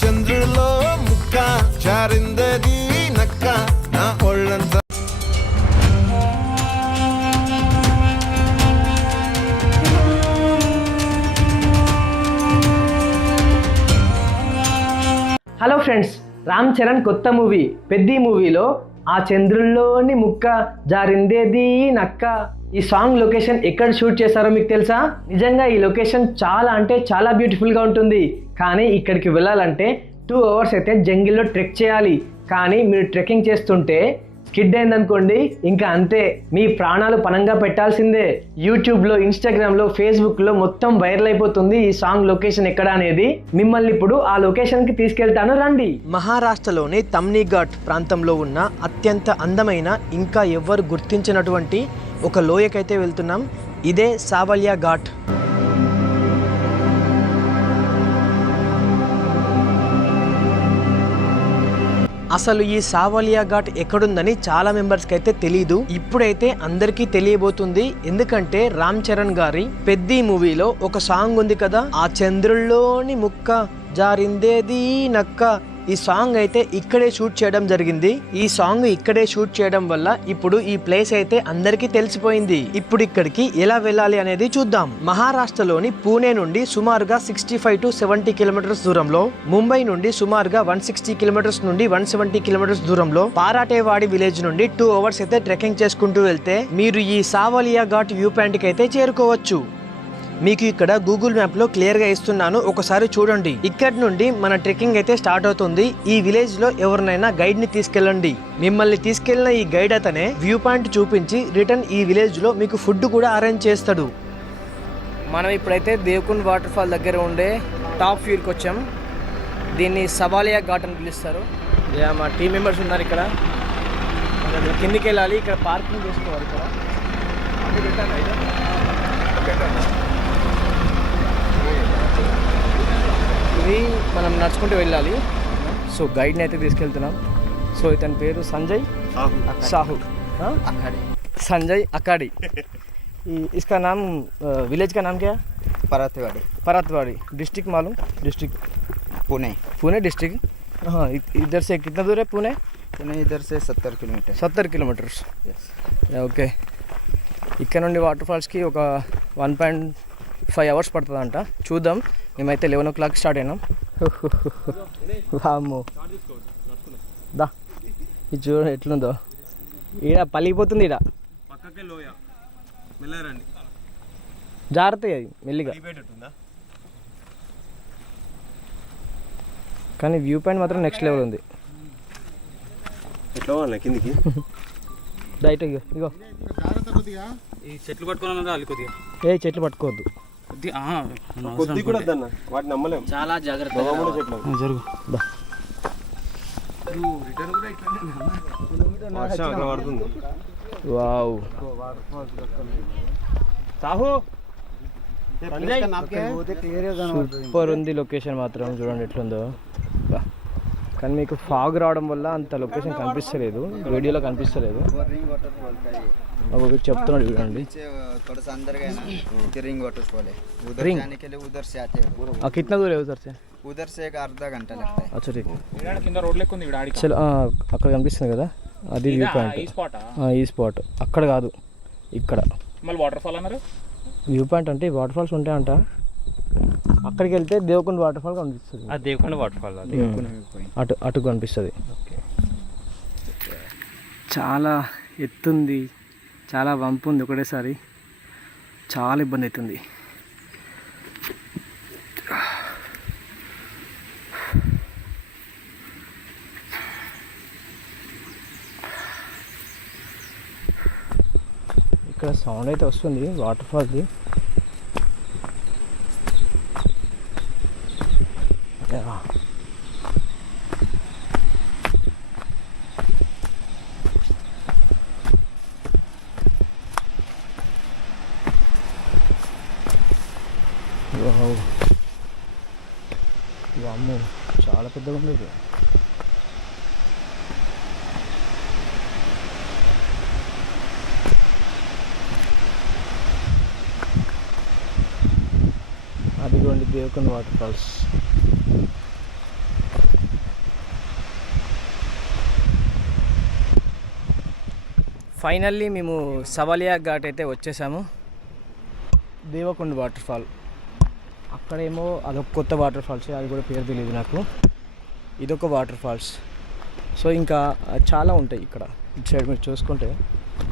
చంద్రులో ముక్క జారిందది నక్క నా ఒళ్ళంత హలో ఫ్రెండ్స్ రామ్ చరణ్ కొత్త మూవీ పెద్ది మూవీలో ఆ చంద్రుల్లోని ముక్క జారిందేది నక్క. ఈ సాంగ్ లొకేషన్ ఎక్కడ షూట్ చేశారో మీకు తెలుసా? నిజంగా ఈ లొకేషన్ చాలా అంటే చాలా బ్యూటిఫుల్గా ఉంటుంది. కానీ ఇక్కడికి వెళ్ళాలంటే టూ అవర్స్ అయితే జంగిల్లో ట్రెక్ చేయాలి. కానీ మీరు ట్రెక్కింగ్ చేస్తుంటే స్కిడ్ అయిందనుకోండి ఇంకా అంతే. మీ ప్రాణాలు పనంగా పెట్టాల్సిందే. యూట్యూబ్లో ఇన్స్టాగ్రామ్లో ఫేస్బుక్లో మొత్తం వైరల్ అయిపోతుంది ఈ సాంగ్ లొకేషన్ ఎక్కడ అనేది. మిమ్మల్ని ఇప్పుడు ఆ లొకేషన్కి తీసుకెళ్తాను రండి. మహారాష్ట్రలోని తమ్నీ ఘాట్ ప్రాంతంలో ఉన్న అత్యంత అందమైన ఇంకా ఎవ్వరు గుర్తించినటువంటి ఒక లోయకైతే వెళ్తున్నాం. ఇదే సావల్యా ఘాట్. అసలు ఈ సావలియా ఘాట్ ఎక్కడుందని చాలా మెంబర్స్కి అయితే తెలియదు ఇప్పుడైతే అందరికీ తెలియబోతుంది ఎందుకంటే రామ్ చరణ్ గారి పెద్ది మూవీలో ఒక సాంగ్ ఉంది కదా ఆ చంద్రుల్లోని ముక్క జారిందేది నక్క. ఈ సాంగ్ అయితే ఇక్కడే షూట్ చేయడం జరిగింది. ఈ సాంగ్ ఇక్కడే షూట్ చేయడం వల్ల ఇప్పుడు ఈ ప్లేస్ అయితే అందరికీ తెలిసిపోయింది. ఇప్పుడు ఇక్కడికి ఎలా వెళ్ళాలి అనేది చూద్దాం. మహారాష్ట్రలోని పూణే నుండి సుమారుగా sixty five to seventy kilometres దూరంలో ముంబై నుండి సుమారుగా వన్ సిక్స్టీ కిలోమీటర్స్ నుండి వన్ సెవెంటీ కిలోమీటర్స్ దూరంలో పారాటేవాడి విలేజ్ నుండి టూ అవర్స్ అయితే ట్రెక్కింగ్ చేసుకుంటూ వెళ్తే మీరు ఈ సావలియా ఘాట్ వ్యూ పాయింట్కి అయితే చేరుకోవచ్చు. మీకు ఇక్కడ గూగుల్ మ్యాప్లో క్లియర్గా ఇస్తున్నాను. ఒకసారి చూడండి. ఇక్కడ నుండి మన ట్రెక్కింగ్ అయితే స్టార్ట్ అవుతుంది. ఈ విలేజ్లో ఎవరినైనా గైడ్ని తీసుకెళ్ళండి. మిమ్మల్ని తీసుకెళ్ళిన ఈ గైడ్ అతనే వ్యూ పాయింట్ చూపించి రిటర్న్ ఈ విలేజ్లో మీకు ఫుడ్ కూడా అరేంజ్ చేస్తాడు. మనం ఇప్పుడైతే దేవకుండ్ వాటర్ ఫాల్ దగ్గర ఉండే టాప్ వ్యూకి వచ్చాం. దీన్ని సవాలియా ఘాట్ అని పిలుస్తారు. మా టీం మెంబర్స్ ఉన్నారు ఇక్కడ. కిందికి వెళ్ళాలి. ఇక్కడ పార్కింగ్ చేసుకోవాలి ఇక్కడ అటు పెట్టాను అయితే. ఇది మనం నడుచుకుంటూ వెళ్ళాలి సో గైడ్ని అయితే తీసుకెళ్తున్నాం సో ఇతని పేరు సంజయ్ సాహు हाँ? संजय अकाड़ी ये- इसका नाम विलेज का नाम क्या है परतवाड़ी परतवाड़ी डिस्ट्रिक्ट मालूम डिस्ट्रिक्ट पुणे पुणे डिस्ट्रिक्ट हाँ इ- इधर से कितना दूर है पुणे पुणे इधर से सत्तर किलोमीटर సత్తర్ కిలోమీటర్స్ ఓకే ఇక్కడ నుండి వాటర్ ఫాల్స్కి ఒక వన్ పాయింట్ ఫైవ్ అవర్స్ పడుతుందంట చూద్దాం మేమైతే లెవెన్ ఓ క్లాక్ స్టార్ట్ అయినాం వామ్మో. దా. ఇది చూడ ఎట్లుందో. ఈడ పలిగిపోతుంది ఈడ. పక్కకే లోయ. మెల్లరండి జాగ్రత్త అది మెల్లిగా. కానీ వ్యూ పాయింట్ మాత్రం నెక్స్ట్ లెవెల్ ఉంది. ఎట్లా వాళ్ళ కిందికి? డైట్ ఇగో ఇగో. ఈ చెట్లు పట్టుకుని రాలి కొద్దిగా. ఏ చెట్లు పట్టుకోవద్దు. కొద్దిగా ఆ, కొద్ది కూడా వద్దన్న వాటిని నమ్మలేం. చాలా జాగ్రత్త జరుగు. వావ్. సాహు! సూపర్ ఉంది లొకేషన్ మాత్రం చూడండి ఎట్లుందో. కానీ మీకు ఫాగ్ రావడం వల్ల అంత లొకేషన్ కనిపిస్తలేదు. వీడియోలో కనిపిస్తలేదు. ఒక చెప్తున్నాడు చూడండి. రింగ్ वाटर फॉल है उधर रिंग? जाने के लिए उधर से आते हैं कितना दूर కింద? రోడ్ అక్కడ కనిపిస్తుంది కదా అది వ్యూ పాయింట్ స్పాట్ ఈ స్పాట్ అక్కడ కాదు. ఇక్కడ. మళ్ళీ వాటర్ ఫాల్ అన్నారు? వ్యూ పాయింట్ అంటే వాటర్ ఫాల్స్ ఉంటాయంట. అక్కడికి వెళ్తే దేవకొండ వాటర్ ఫాల్ కనిపిస్తుంది. అది దేవకొండ వాటర్ ఫాల్ అటు అటు కనిపిస్తుంది. చాలా ఎత్తుంది చాలా వంపు ఉంది ఒకటేసారి చాలా ఇబ్బంది అవుతుంది. ఇక్కడ సౌండ్ అయితే వస్తుంది వాటర్ ఫాల్ది వాము చాలా పెద్దగా ఉంది అటువంటి అదిగోండి వాటర్ ఫాల్స్. ఫైనల్లీ మేము సవాలియా ఘాట్ అయితే వచ్చేసాము. Devkund waterfall. అక్కడేమో అదొక కొత్త వాటర్ ఫాల్స్ అది కూడా పేరు తెలియదు నాకు. ఇదొక వాటర్ ఫాల్స్. సో ఇంకా చాలా ఉంటాయి ఇక్కడ ఇటు సైడ్ మీరు చూసుకుంటే.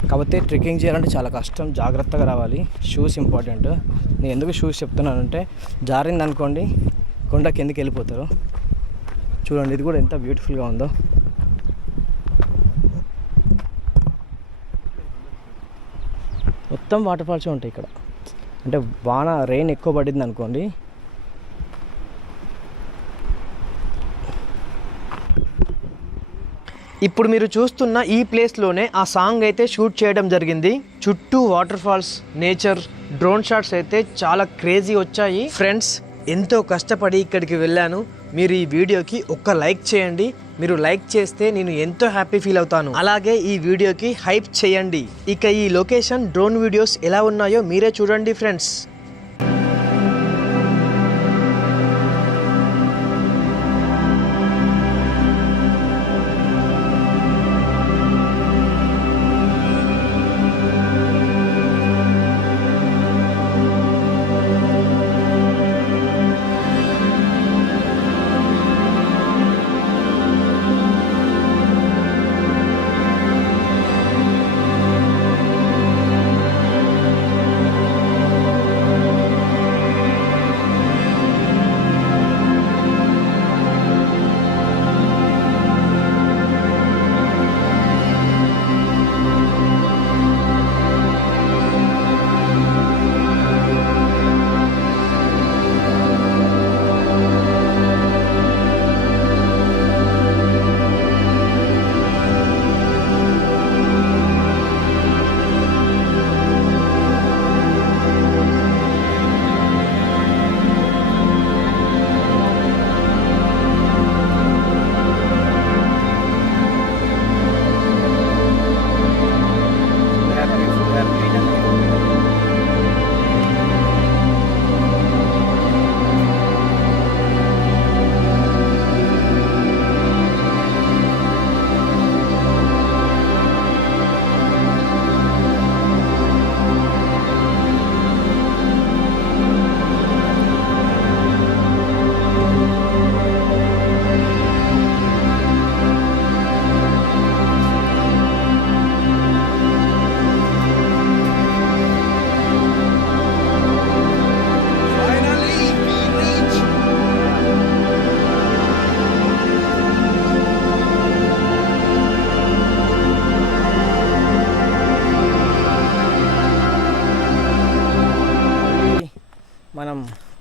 కాకపోతే ట్రెక్కింగ్ చేయాలంటే చాలా కష్టం జాగ్రత్తగా రావాలి. షూస్ ఇంపార్టెంట్ నేను ఎందుకు షూస్ చెప్తున్నానంటే జారింది అనుకోండి కొండ కిందకి వెళ్ళిపోతారు. చూడండి ఇది కూడా ఎంత బ్యూటిఫుల్గా ఉందో. మొత్తం వాటర్ ఫాల్స్ ఉంటాయి ఇక్కడ. అంటే వాన రెయిన్ ఎక్కువ పడింది అనుకోండి. ఇప్పుడు మీరు చూస్తున్న ఈ ప్లేస్లోనే ఆ సాంగ్ అయితే షూట్ చేయడం జరిగింది. చుట్టూ water falls nature drone shots అయితే చాలా క్రేజీ వచ్చాయి. ఫ్రెండ్స్ ఎంతో కష్టపడి ఇక్కడికి వెళ్ళాను. మీరు ఈ వీడియోకి ఒక్క లైక్ చేయండి. మీరు లైక్ చేస్తే నేను ఎంతో హ్యాపీ ఫీల్ అవుతాను. అలాగే ఈ వీడియోకి హైప్ చేయండి. ఇక ఈ లొకేషన్ డ్రోన్ వీడియోస్ ఎలా ఉన్నాయో మీరే చూడండి ఫ్రెండ్స్.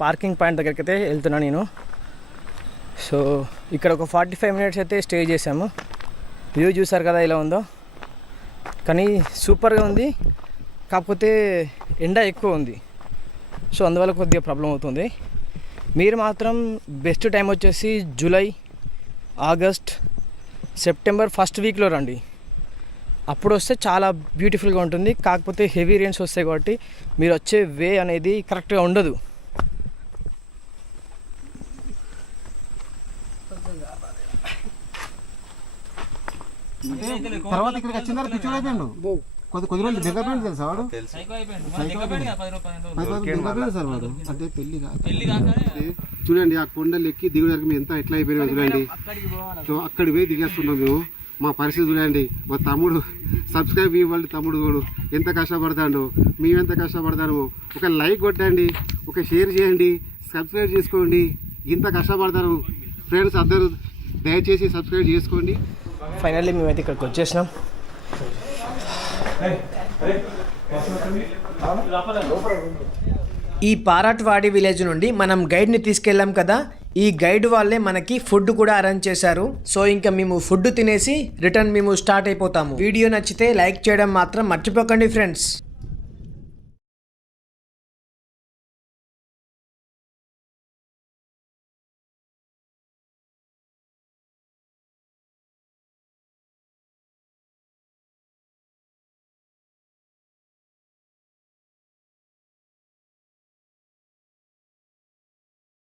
పార్కింగ్ పాయింట్ దగ్గరికి అయితే వెళ్తున్నా నేను. సో ఇక్కడ ఒక ఫార్టీ ఫైవ్ మినిట్స్ అయితే స్టే చేసాము వ్యూ చూసారు కదా ఇలా ఉందో. కానీ సూపర్గా ఉంది. కాకపోతే ఎండ ఎక్కువ ఉంది. సో అందువల్ల కొద్దిగా ప్రాబ్లం అవుతుంది. మీరు మాత్రం బెస్ట్ టైం వచ్చేసి జూలై ఆగస్ట్ సెప్టెంబర్ ఫస్ట్ వీక్లో రండి. అప్పుడు వస్తే చాలా బ్యూటిఫుల్గా ఉంటుంది. కాకపోతే హెవీ రెయిన్స్ వస్తాయి కాబట్టి మీరు వచ్చే వే అనేది కరెక్ట్గా ఉండదు. తర్వాత ఇక్కడికి వచ్చిన తర్వాత పిచ్చోడు అయిపోయాడు కొద్ది కొద్ది రోజులు దగ్గర పోయింది తెలుసా వాడు? దగ్గర సార్ వాడు. అంటే పెళ్ళి చూడండి ఆ కొండలు ఎక్కి దిగుడు మేము ఎంత ఎట్లా అయిపోయినా చూడండి. సో అక్కడికి పోయి దిగేస్తున్నాం మేము. మా పరిస్థితి చూడండి మా తమ్ముడు సబ్స్క్రైబ్ ఇవ్వండి తమ్ముడు కూడా. ఎంత కష్టపడతాడు మేమెంత కష్టపడతాము. ఒక లైక్ కొట్టండి ఒక షేర్ చేయండి సబ్స్క్రైబ్ చేసుకోండి. ఇంత కష్టపడతారు ఫ్రెండ్స్ అందరూ దయచేసి సబ్స్క్రైబ్ చేసుకోండి. ఫైనల్లీ మేమైతే ఇక్కడికి వచ్చేసినాం. ఈ పారాట్వాడి విలేజ్ నుండి మనం గైడ్ని తీసుకెళ్ళాం కదా. ఈ గైడ్ వాళ్ళే మనకి ఫుడ్ కూడా అరేంజ్ చేశారు. సో ఇంకా మేము ఫుడ్ తినేసి రిటర్న్ మేము స్టార్ట్ అయిపోతాము. వీడియో నచ్చితే లైక్ చేయడం మాత్రం మర్చిపోకండి ఫ్రెండ్స్.